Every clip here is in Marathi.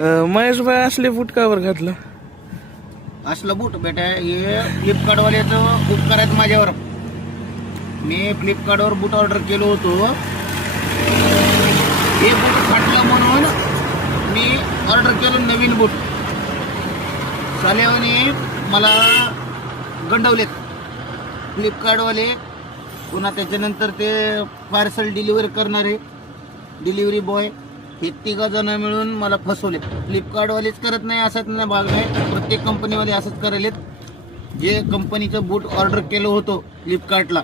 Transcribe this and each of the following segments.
महेश भाई असले बूट का बर घातलं? असलं बूट बेटा हे फ्लिपकार्टवाल्याचं उपकार आहेत माझ्यावर. मी फ्लिपकार्टवर बूट ऑर्डर केलो होतो. हे बूट फाटलं म्हणून मी ऑर्डर केलं नवीन बूट. सालेवानी मला गंडवलेत फ्लिपकार्टवाले. पुन्हा त्याच्यानंतर ते पार्सल डिलिव्हरी करणारे डिलिव्हरी बॉय हे 3 जण मिळून मला फसवले. फ्लिपकार्टवालेच करत नाही असंच नाही भाग नाही, प्रत्येक कंपनीमध्ये असंच करायलेत. जे कंपनीचं बूट ऑर्डर केलं होतं फ्लिपकार्टला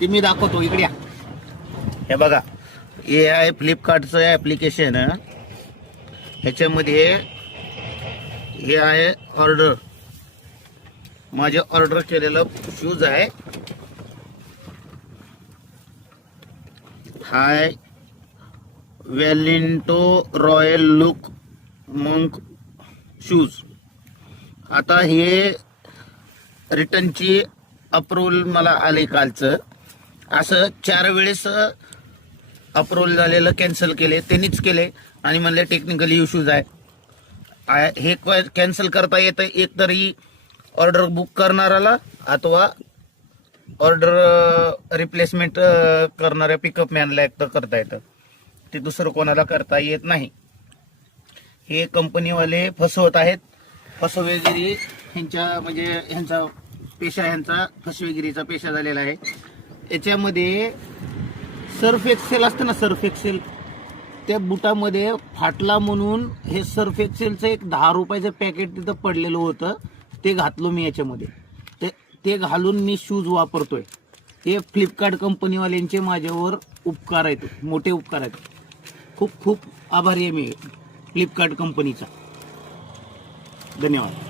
ते मी दाखवतो. इकडे या. हे बघा, हे आहे फ्लिपकार्टचं ॲप्लिकेशन. ह्याच्यामध्ये हे आहे ऑर्डर. माझे ऑर्डर केलेलं शूज आहे. हाय वेलिंटो रॉयल लुक मंक शूज. आता हे रिटर्नची अप्रूव्हल मला आले कालचं. असं 4 वेळेस अप्रूव्हल झालेलं कॅन्सल केले, त्यांनीच केले आणि म्हणले टेक्निकली इश्यूज आहे. हे कॅन्सल करता येतं एक तरी ऑर्डर बुक करणाऱ्याला अथवा ऑर्डर रिप्लेसमेंट करणाऱ्या पिकअप मॅनला एक तर करता येतं, ते दुसरं कोणाला करता येत नाही. हे कंपनीवाले फसवत आहेत. फसवेगिरी ह्यांच्या म्हणजे ह्यांचा पेशा, ह्यांचा फसवेगिरीचा पेशा झालेला आहे. याच्यामध्ये सर्फ एक्सेल असतं ना, सर्फ एक्सेल, त्या बुटामध्ये फाटला म्हणून हे सर्फ एक्सेलचं एक 10 रुपयाचं पॅकेट तिथं पडलेलं होतं, ते घातलो मी याच्यामध्ये. ते घालून मी शूज वापरतोय. हे फ्लिपकार्ट कंपनीवाल्यांचे माझ्यावर उपकार आहेत, मोठे उपकार आहेत. खूप खूप आभारी आहे मी फ्लिपकार्ट कंपनीचा. धन्यवाद.